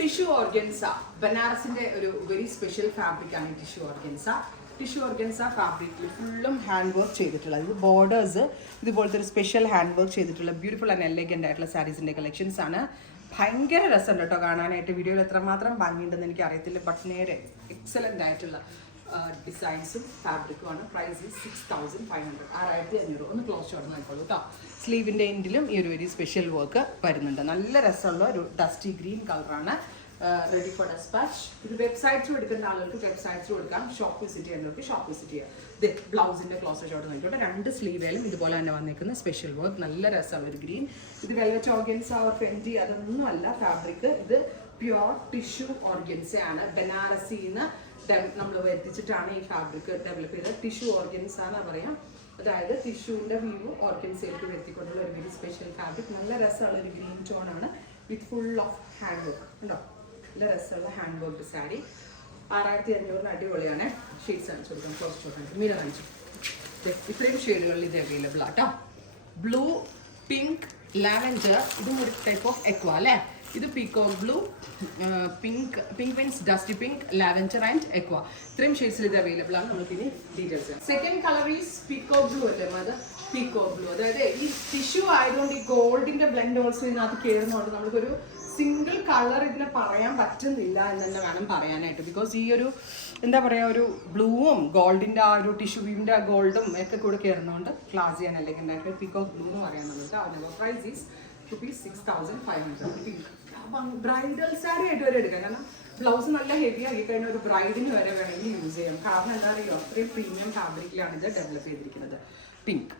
Tissue organza ബനാറസിന്റെ ഒരു very special fabric ആണ് tissue organza. Tissue organza ഫാബ്രിക്കിൽ ഫുള്ളും ഹാൻഡ് വർക്ക് ചെയ്തിട്ടുള്ളത്. ഇത് ബോർഡേഴ്സ് ഇതുപോലത്തെ ഒരു സ്പെഷ്യൽ ഹാൻഡ് വർക്ക് ചെയ്തിട്ടുള്ള ബ്യൂട്ടിഫുൾ ആൻഡ് എലഗന്റ് ആയിട്ടുള്ള സാരീസിന്റെ കളക്ഷൻസ് ആണ്. ഭയങ്കര രസമുണ്ട് കേട്ടോ കാണാനായിട്ട്. വീഡിയോയിൽ എത്രമാത്രം ഭംഗിയുണ്ടെന്ന് എനിക്ക് അറിയത്തില്ല, ബട്ട് നേരെ എക്സലന്റ് ആയിട്ടുള്ള ഡിസൈൻസും ഫാബ്രിക്കുമാണ്. പ്രൈസ് 6500, 6500. ഒന്ന് ക്ലോസ് ഷോട്ട് നോക്കിക്കോളൂ കേട്ടോ. സ്ലീവിൻ്റെ എൻഡിലും ഈ ഒരു വെരി സ്പെഷ്യൽ വർക്ക് വരുന്നുണ്ട്. നല്ല രസമുള്ള ഒരു ഡസ്റ്റി ഗ്രീൻ കളറാണ്. Ready for dispatch. ഇത് വെബ്സൈറ്റ്സും എടുക്കുന്ന ആളുകൾക്ക് വെബ്സൈറ്റ്സും എടുക്കാം, ഷോപ്പ് വിസിറ്റ് ചെയ്യുന്നവർക്ക് ഷോപ്പ് വിസിറ്റ് ചെയ്യാം. ഇത് ബ്ലൗസിൻ്റെ ക്ലോസ് ഷോട്ട് നോക്കിക്കോട്ടെ. 2 സ്ലീവേലും ഇതുപോലെ തന്നെ വന്നിരിക്കുന്ന സ്പെഷ്യൽ വർക്ക്. നല്ല രസമുള്ള ഒരു ഗ്രീൻ. ഇത് വെൽവെറ്റ് ഓർഗൻസ ഓർ ഫെൻറ്റി അതൊന്നും അല്ല ഫാബ്രിക്. ഇത് പ്യുവർ ടിഷ്യൂ ഓർഗൻസ ആണ്. ബനാറസിന്ന് നമ്മൾ വരുത്തിച്ചിട്ടാണ് ഈ ഫാബ്രിക് ഡെവലപ്പ് ചെയ്തത്. ടിഷ്യൂ ഓർഗൻസ എന്ന് പറയാം. അതായത് ടിഷ്യൂവിൻ്റെ വ്യൂ ഓർഗൻസയിലേക്ക് വരുത്തിക്കൊണ്ടുള്ള ഒരു വെരി സ്പെഷ്യൽ ഫാബ്രിക്. നല്ല രസമുള്ള ഒരു ഗ്രീൻ ടോൺ ആണ് with full of hand work. ഉണ്ടോ? നല്ല രസമുള്ള ഹാൻഡ് വർക്ക് സാരി. 6500 അടിപൊളിയാണ്. ഷെയ്ഡ്സ് കാണിച്ചു കൊടുക്കാം. ക്ലോസ് ഷോട്ട് മീര കാണിച്ചു. ഇത്രയും ഷെയ്ഡുകളിൽ ഇത് അവൈലബിൾ ആട്ടോ. Blue, pink, lavender. ഇതും ഒരു ടൈപ്പ് ഓഫ് എക്വ അല്ലേ? ഇത് peacock blue, pink means dusty pink, lavender and aqua. ഇത്രയും ഷെയ്ഡ്സിൽ ഇത് അവൈലബിൾ ആണ്. നമുക്ക് ഇനി details. Second colour is peacock blue അല്ലേ? അത് പീക്കോക്ക് ബ്ലൂ. അതായത് ഈ ടിഷ്യൂ ആയതുകൊണ്ട് ഈ ഗോൾഡിന്റെ ബ്ലെൻഡ് ഓൾസോ ഇതിനകത്ത് കയറുന്നതുകൊണ്ട് നമുക്കൊരു സിംഗിൾ കളർ ഇതിനെ പറയാൻ പറ്റുന്നില്ല എന്ന് തന്നെ വേണം പറയാനായിട്ട്. ബിക്കോസ് ഈ ഒരു എന്താ പറയുക, ഒരു ബ്ലൂവും ഗോൾഡിൻ്റെ ആ ഒരു ടിഷ്യൂ വീവിൻ്റെ ഗോൾഡും ഒക്കെ കൂടെ കയറുന്നതുകൊണ്ട് ക്ലാസ് ചെയ്യാൻ അല്ലെങ്കിൽ ഉണ്ടായിട്ട് പീക്കോക്ക് ബ്ലൂ എന്ന് പറയാനുള്ളത്. അതിൻ്റെ പ്രൈസ് ഈസ് ₹6500. ബ്രൈഡൽ സാരി ആയിട്ട് വരെ എടുക്കാം. കാരണം ബ്ലൗസ് നല്ല ഹെവി ആക്കി കഴിഞ്ഞാൽ ഒരു ബ്രൈഡിന് വരെ വേണമെങ്കിൽ യൂസ് ചെയ്യാം. കാരണം എന്താ പറയുക, അത്രയും പ്രീമിയം ഫാബ്രിക്കിലാണ് ഇത് ഡെവലപ്പ് ചെയ്തിരിക്കുന്നത്. പിങ്ക്,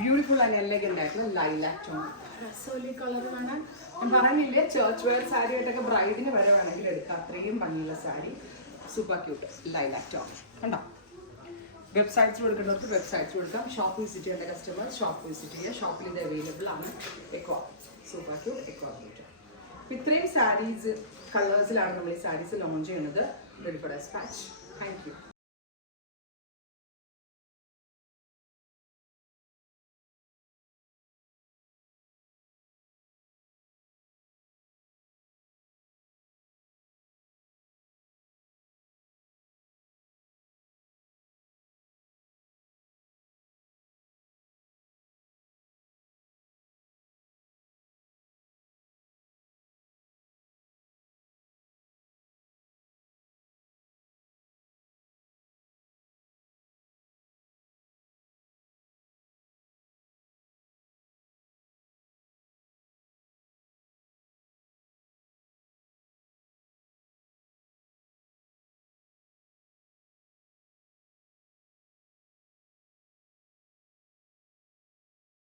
ബ്യൂട്ടിഫുൾ ആൻഡ് എലഗന്റ് ആയിട്ടുള്ള ലൈലാക് ടോൺ. രസോലി കളർ വേണം. ഞാൻ പറയുന്നില്ലേ, ചേർച്ച് വെയർ സാരി ആയിട്ടൊക്കെ ബ്രൈഡിന് വരെ വേണമെങ്കിൽ എടുക്കാം. അത്രയും ഭംഗിയുള്ള sari. Super cute lilac tone. കണ്ടോ? വെബ്സൈറ്റ്സ് കൊടുക്കുന്നവർക്ക് വെബ്സൈറ്റ്സ് കൊടുക്കാം. ഷോപ്പ് വിസിറ്റ് ചെയ്യേണ്ട കസ്റ്റമേഴ്സ് ഷോപ്പ് വിസിറ്റ് ചെയ്യുക. ഷോപ്പിൽ ഇത് അവൈലബിൾ ആണ്. Aqua super cute aqua beauty. ഇത്രയും സാരീസ് കളേഴ്സിലാണ് നമ്മൾ ഈ സാരീസ് ലോഞ്ച് ചെയ്യുന്നത്. Ready for dispatch. Thank U.